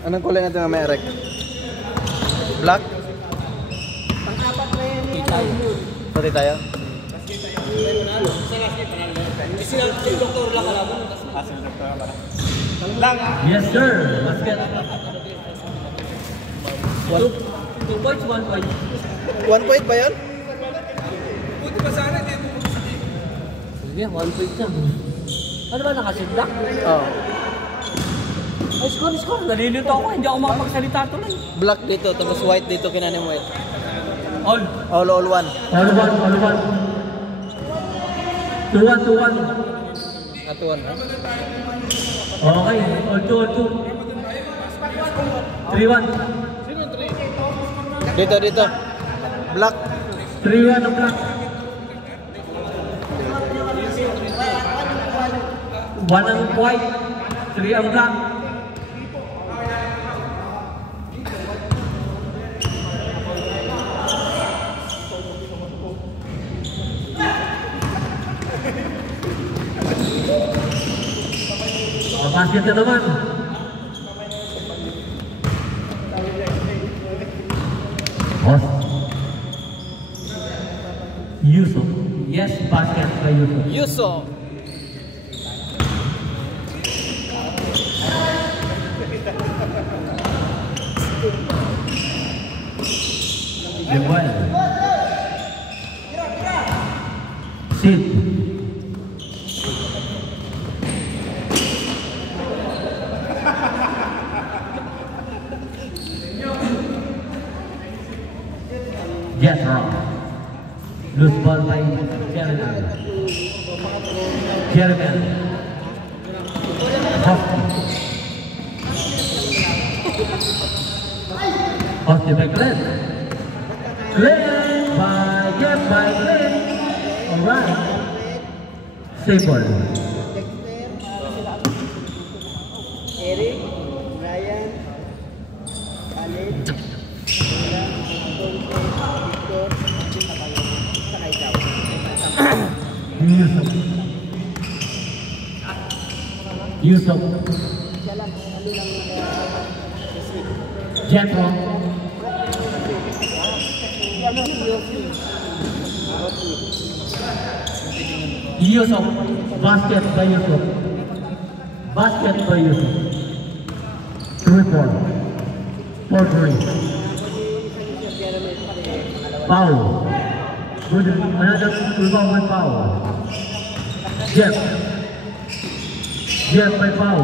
Anong kulay natin mamaya, Rek? Black? Pang-apat na yan. Pati tayo? Yes, sir. Basket. 2 points, 1 point. 1 point ba yun? Sige, 1 point na. Ano ba, nakasigla? Oo. Ay, score. Nalilito ako, hindi ako makapagsalita tuloy. Black dito, tapos white dito, kinanin mo yun. All. All one. All one. 2-1. At one, ha? Okay. All two. 3-1. Dito. Black. 3-1 ang black. 1 ang white. 3 ang black. Basket na naman. Yusuf. Yes, basket by Yusuf. Yuso. Igual. Sid. Jethro. Loose ball by Jeremy. Hosty by Glenn. Glenn by Glenn. Alright. Save ball. Eric, Ryan, Alin, Yusuf. Jethro. Yusuf. Basket by Yusuf. 3-4. 4-3. Foul. Good. Another rebound by foul. Jeff by foul.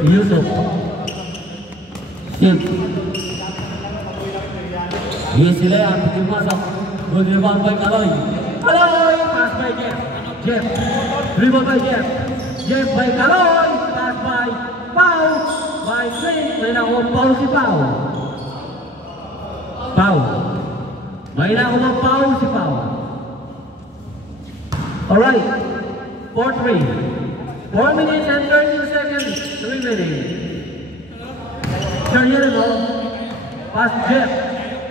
Yusuf. Sid. Easy layup. Masuk. Good rebound by Kaloy. Pass by Jeff. Rebound by Jeff by Kaloy. Pass by Pau. By Clint. May nakuha Pau si Pau. May nakuha Pau si Pau. Alright. 4-3. 4 minutes and 30 seconds remaining. Jeremy. Pass Jeff.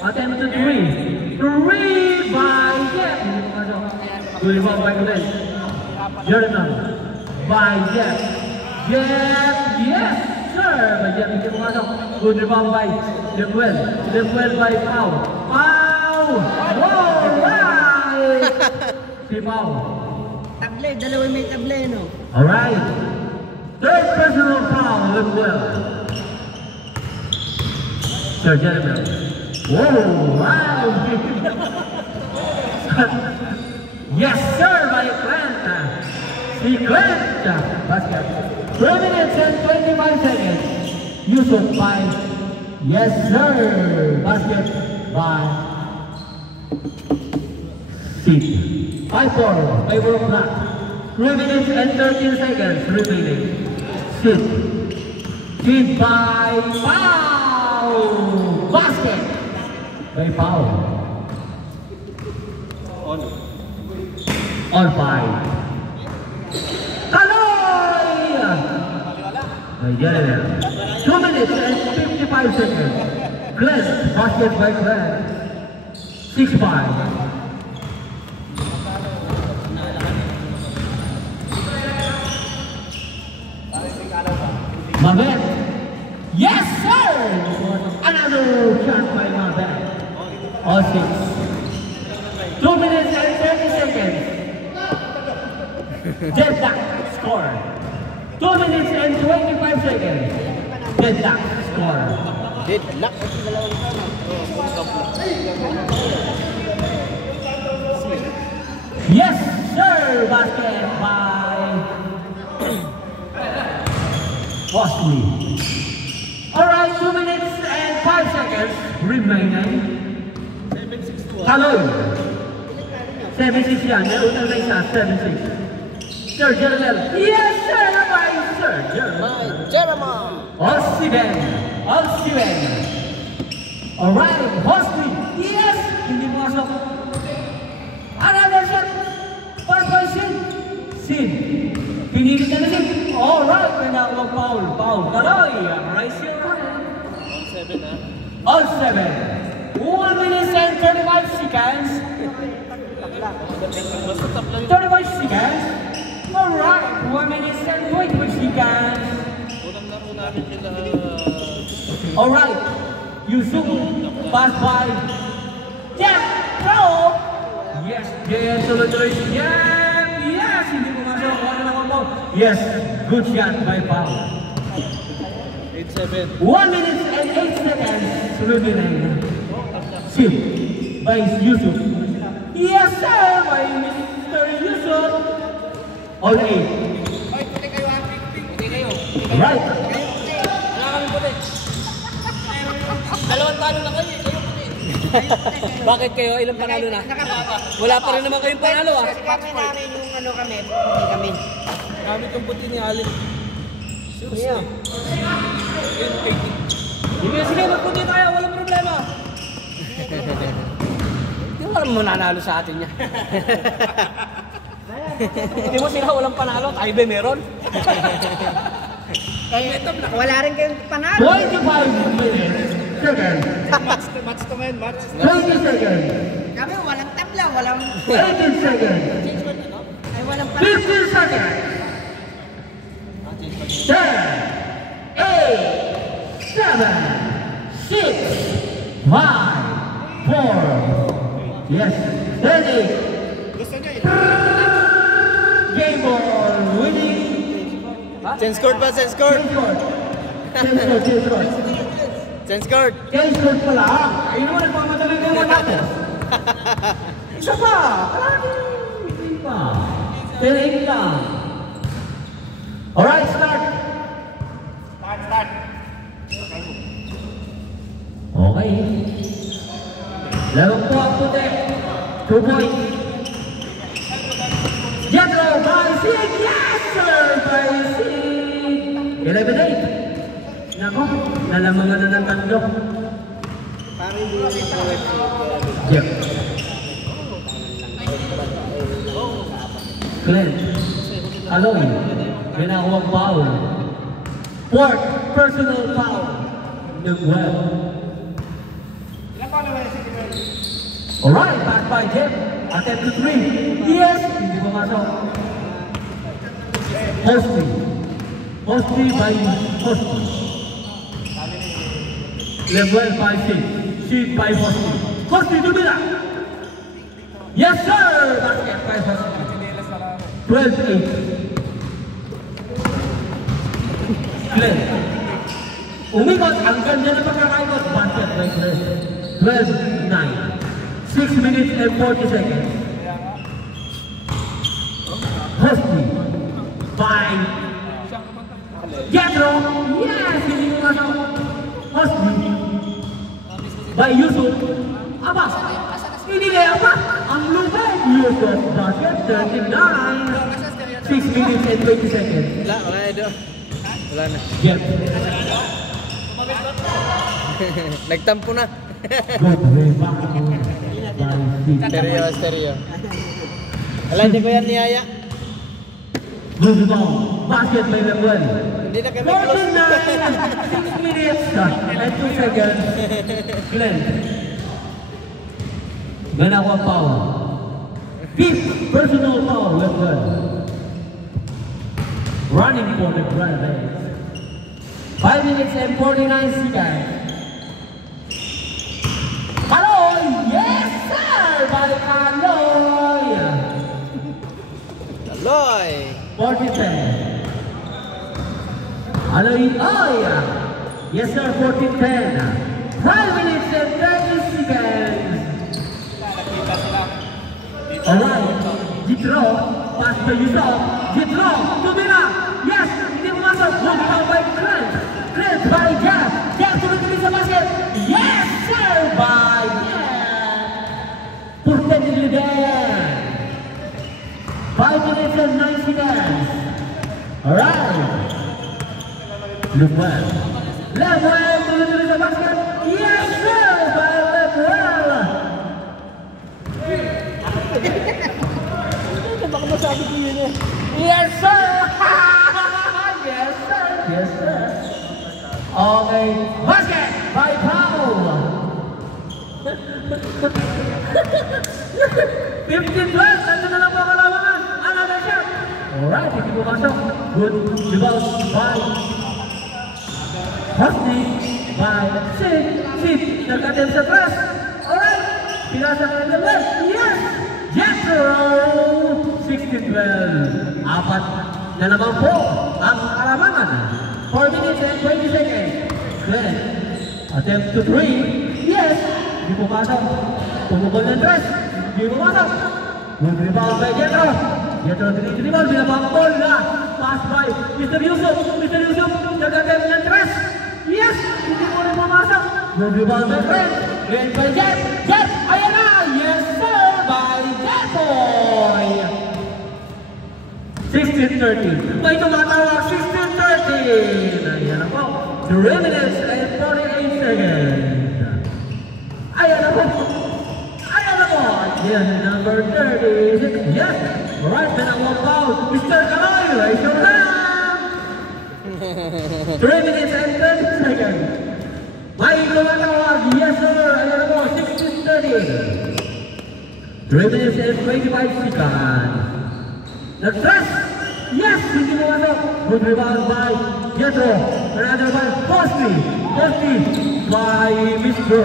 Attempt to 3. 3 by Jeff. Good rebound by Glenn. Jeremy. By Jeff. Yes sir. By Jeff. Good rebound by Lemuel. By Pau. Alright. Si Pau. table, dalawa may table, no? Alright. Third personal foul, Lemuel. Sir Jeremy. Whoa, wow. Yes, sir, by Clint. Si Clint. Basket. 3 minutes and 25 seconds. Yusuf by. Yes, sir. Basket by. Sid. 5-4. Favor of Black. 3 minutes and 13 seconds remaining. Sid by foul. Basket. By foul. On 5. Kaloy! Nigeria. 2 minutes and 55 seconds. Glenn. Basket by Glenn. 6-5. Mabet. Yes, sir! Another shot by Mabet. All 6. 2 minutes and 30 seconds. Deadlock score. 2 minutes and 25 seconds. Deadlock score. Deadlock. Yes, sir! Basket by Bosley. Alright, 2 minutes and 5 seconds remaining. Hello. 7-6 yan. Nauna na isa, 7-6. Sir Jeremel. Yes, sir! By Sir Jeremel. Jeremiah. Ossiven. Alright, Bosley. Yes! Hindi masok. Another shot. Purple Sin. Pinili ka na Sin. Alright, may nakawag foul. Kaloy, raise your hand. All 7. 1 minute and 35 seconds. 35 seconds. Alright, 1 minute and 20 seconds. Alright, Yusuf, pass by Jeff, throw. Yes, Jeff, tuloy-tuloy si Jeff. Yes, hindi pumasok. Wala na ball. Yes, good shot by Pao. 8-7. 1 minute and 8 seconds. Sunod din ay Sim by Yusuf. Yes, sir, by Mr. Yusuf. All 8. Right. Wala kami puti. Dalawang talo na kayo. Kayo puti. Bakit kayo? Ilang panalo na? Wala pa rin naman kayong panalo ah. Kasi kami namin yung ano kami, puti kami. Kami itong puti ni Alin. Sige. Sige, magputi tayo. Walang problema. Hindi mo alam mo nanalo sa atin niya. Hindi mo sila walang panalo. Tayo ba meron? Wala rin kayong panalo. 25 minutes. Second. Match to man, match. 20 seconds. Kami walang tabla, walang 18 seconds. ay walang panalo. 15 seconds. 10, 8, 7, 6, 5, 4. Yes, 30. Game ball winning. Change scored ba? Change scored. Change scored. Change scored pala. Ayun naman, nagmamadali ko naman ako. Isa pa. Hindi pa. 10-8 lang. Alright, start. Start. Okay. Lewang po ang puti. 2 points. Jetro by Sig. Yes, sir! By Sig. 11-8. Nako, nalamangan na ng tatlo. Jeff. Glenn. Aloy. May nakuha foul. Fourth personal foul. Nagwell. Alright, pass by Jeff. Attempt to 3. Yes! Hindi pumasok. Hosty by Hosty. Level by Sid. Sid by Hosty. Hosty to Mila. Yes, sir! Basket by Hosty. 12-8. Glenn. Umikot ang ganda na pagkakaikot. Basket by Glenn. 12-9. 6 minutes and 40 seconds. Hosty by Jetro. Yes! Hindi mo masok. Hosty by Yusuf. Aba! Hindi kaya pa! Ang lupay! Yusuf basket 39. 6 minutes and 20 seconds. Wala na doon. Wala na. Jeff. Nagtampo na. Good rebound by Sid. Stereo. Wala, hindi ko yan niyaya. Good rebound. Basket by Lemuel. Hindi na kami close. 49. 6 minutes and 2 seconds. Glenn. Glenn ako ang foul. Fifth personal foul, Lemuel. Running for the grand base. 5 minutes and 49 seconds. Kaloy! Yes, sir! By Kaloy! Kaloy! 40-10. Kaloy, yes, sir, 40-10. 5 minutes and 30 seconds. Alright, Jitro, pass to Yusuf. Jitro, tumira. Yes, hindi pumasok. Huwag by Clint. Clint by Jeff. Jeff, tuloy-tuloy sa basket. Yes, sir, by Jeff. Purten again. 5 minutes and 9 seconds. Alright. Lemuel. Lemuel, tuloy-tuloy sa basket. Yes, sir, by Lemuel. Baka masabi ko yun eh. Yes, sir! Yes, sir! Yes, sir! Okay, basket by Paul! 15-12, nandun na lang po ang kalamangan. Another shot! Alright, hindi po masok. Good rebound by Hosni by Sid. Nagkatin sa press. Alright, pinasa ka ng left. Yes! Jethro! 16-12. Apat na naman po ang kalamangan. 4 minutes and 20 seconds. Then, attempt to 3. Yes! Hindi pumasok. Tumukol ng dress. Hindi pumasok. Good rebound by Jethro. Jethro dribble. Binabang na. Pass by Mr. Yusuf. Mr. Yusuf. Nag-attempt ng dress. Yes! Hindi mo rin pumasok. Good rebound by Trent. Trent by Jet. Jet! Ayan na! Yes, sir! By Jetoy! 16-13. May tumatawag 16-13. Ayan na po. 3 minutes and 48 seconds. Ayan na po. Ayan na po. Yes, number 36. Yes. Alright, then ang foul. Mr. Kaloy, raise your hand. 3 minutes and 30 seconds. May tumatawag. Yes, sir. Ayan na po. 16-13. 3 minutes and 25 seconds. Nag-stress! Yes! Hindi mo masok! Good rebound by Jethro. Another by Posty. Posty by Mr.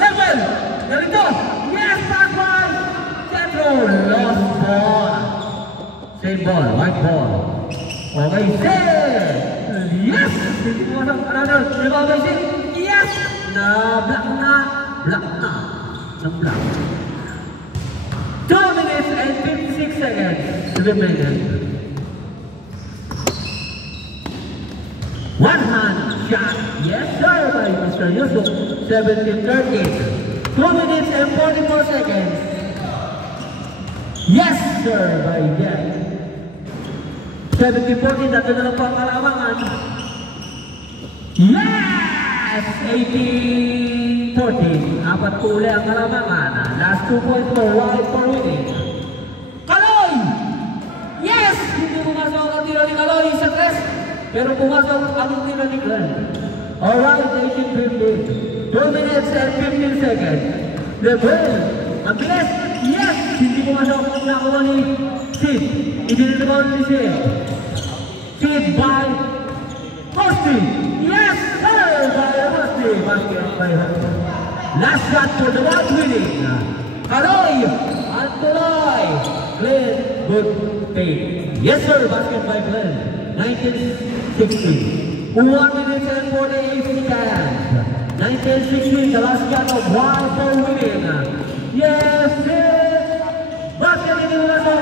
Level! Ganito! Yes! Pass by Jethro. Lost ball. Same ball. White ball. Okay, set! Yes! Hindi mo masok. Another rebound by Sid. Yes! Na-block na. Block na. Na-block. 2 minutes and 56 seconds remaining. One hand shot. Yes, sir, by Mr. Yusuf. 17-13. 2 minutes and 44 seconds. Yes, sir, by Jeff. 17-14. Dato na lang po ang kalamangan. Yes! 18-14. Apat po uli ang kalamangan. Last 2 points for White for winning. Kaloy! Yes! Hindi pumasok ang tira ni Kaloy sa 3. Pero pumasok ang tira ni Glenn. Alright, 18-15. 2 minutes and 15 seconds. Level. Ang bilis! Yes! Hindi pumasok ang nakuha ni Sid. Idinilibawin ni Sid. Sid by Hosty. Yes, sir! By Hosty. Basket by Hosty. Last shot for the White winning. Kaloy! At tuloy! Glenn, good take. Yes, sir! Basket by Glenn. 19-16. 1 minute and 48 seconds. 19-16, the last shot of White for winning. Yes, sir! Basket ini mula sa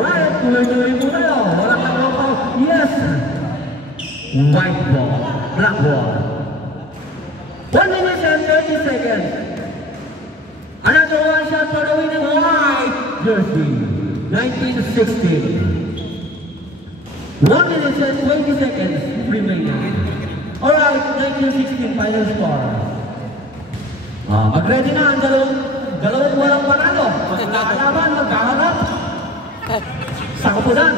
right. Tuloy-tuloy po tayo. Walang naglampaw. Yes! White ball. Black ball. 1 minute and 30 seconds. Another one shot for the winning White jersey. 19-16. 1 minute and 20 seconds remaining. Alright, 19-16 final score. Mag-ready na ang dalawang walang panalo. Magkakalaban, magkaharap. Sa kapunan.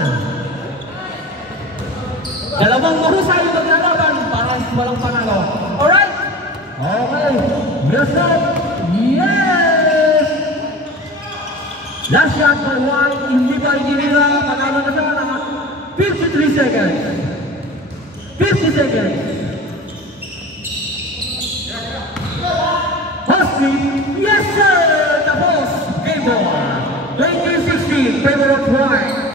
Dalawang mahusay maglalaban para walang panalo. Alright? Okay. Yes, sir. Yes! Last shot by White. Hindi pa itinira. Panalo na siya. 53 seconds. 50 seconds. Yes sir! Tapos! Game on! 2016, favor of point.